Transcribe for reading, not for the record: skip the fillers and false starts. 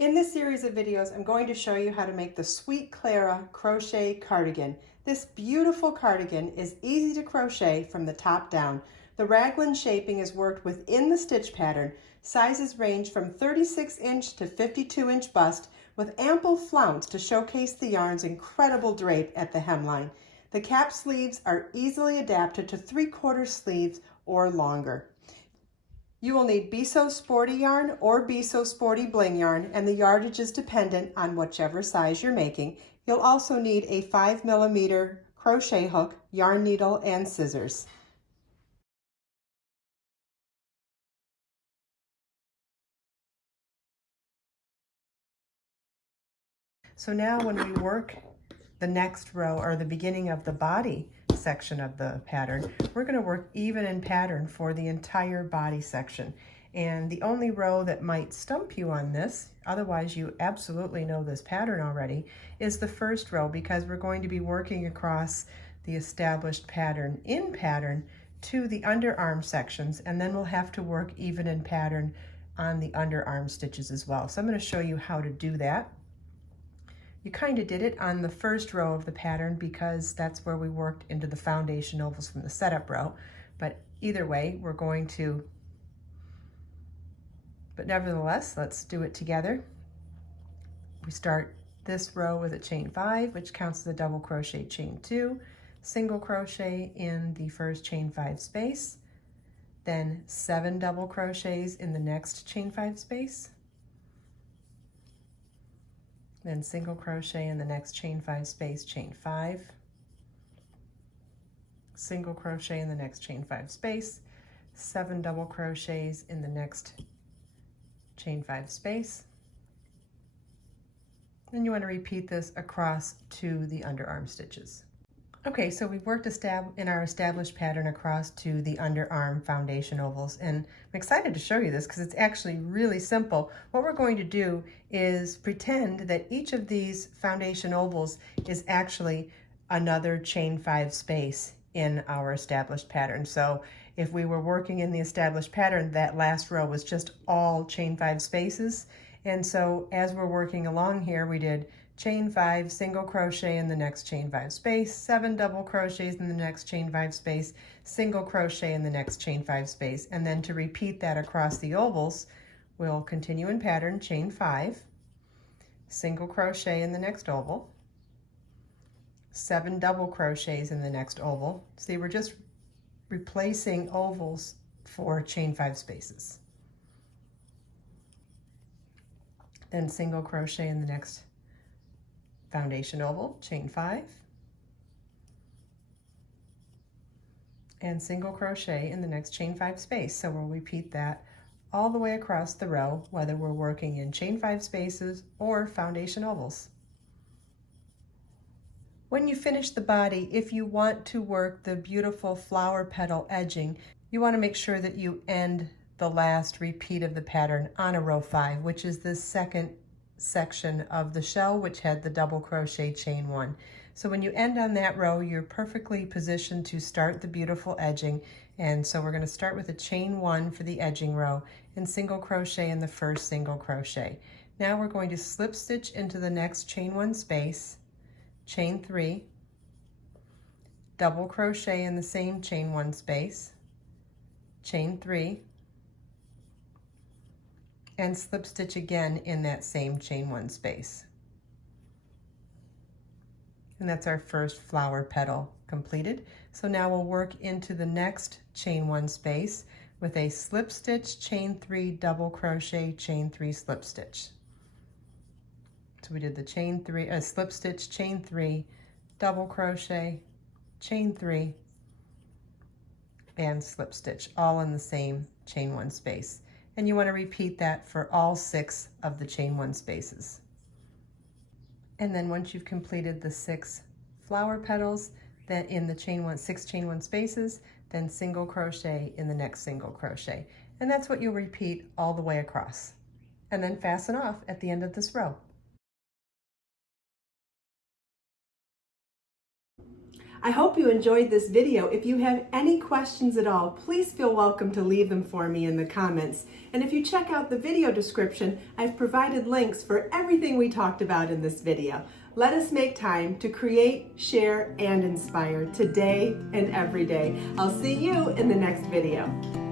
In this series of videos, I'm going to show you how to make the Sweet Clara crochet cardigan. This beautiful cardigan is easy to crochet from the top down. The raglan shaping is worked within the stitch pattern. Sizes range from 36-inch to 52-inch bust with ample flounce to showcase the yarn's incredible drape at the hemline. The cap sleeves are easily adapted to 3/4 sleeves or longer. You will need Be So Sporty yarn or Be So Sporty bling yarn, and the yardage is dependent on whichever size you're making. You'll also need a 5mm crochet hook, yarn needle, and scissors. So now when we work the next row, or the beginning of the body section of the pattern, we're going to work even in pattern for the entire body section. And the only row that might stump you on this, otherwise you absolutely know this pattern already, is the first row, because we're going to be working across the established pattern in pattern to the underarm sections, and then we'll have to work even in pattern on the underarm stitches as well. So I'm going to show you how to do that. You kind of did it on the first row of the pattern because that's where we worked into the foundation ovals from the setup row. But either way, we're going to, but nevertheless, let's do it together. We start this row with a chain 5, which counts as a double crochet, chain 2, single crochet in the first chain 5 space, then 7 double crochets in the next chain 5 space, then single crochet in the next chain 5 space, chain 5, single crochet in the next chain 5 space, 7 double crochets in the next chain 5 space. Then you want to repeat this across to the underarm stitches. Okay, so we've worked in our established pattern across to the underarm foundation ovals, and I'm excited to show you this because it's actually really simple. What we're going to do is pretend that each of these foundation ovals is actually another chain 5 space in our established pattern. So if we were working in the established pattern, that last row was just all chain 5 spaces. And so as we're working along here, we did chain 5, single crochet in the next chain 5 space, 7 double crochets in the next chain 5 space, single crochet in the next chain 5 space. And then to repeat that across the ovals, we'll continue in pattern, chain 5, single crochet in the next oval, 7 double crochets in the next oval. See, we're just replacing ovals for chain 5 spaces. Then single crochet in the next foundation oval, chain 5, and single crochet in the next chain 5 space. So we'll repeat that all the way across the row, whether we're working in chain 5 spaces or foundation ovals. When you finish the body, if you want to work the beautiful flower petal edging, you want to make sure that you end the last repeat of the pattern on a row 5, which is the second section of the shell, which had the double crochet chain 1. So when you end on that row, you're perfectly positioned to start the beautiful edging. And so we're going to start with a chain 1 for the edging row and single crochet in the first single crochet. Now we're going to slip stitch into the next chain 1 space, chain 3, double crochet in the same chain 1 space, chain 3, and slip stitch again in that same chain 1 space. And that's our first flower petal completed. So now we'll work into the next chain 1 space with a slip stitch, chain 3, double crochet, chain 3, slip stitch. So we did the chain 3, slip stitch, chain 3, double crochet, chain 3, and slip stitch, all in the same chain 1 space. And you want to repeat that for all 6 of the chain 1 spaces. And then once you've completed the 6 flower petals, then in the 6 chain 1 spaces, then single crochet in the next single crochet. And that's what you'll repeat all the way across. And then fasten off at the end of this row. I hope you enjoyed this video. If you have any questions at all, please feel welcome to leave them for me in the comments. And if you check out the video description, I've provided links for everything we talked about in this video. Let us make time to create, share, and inspire today and every day. I'll see you in the next video.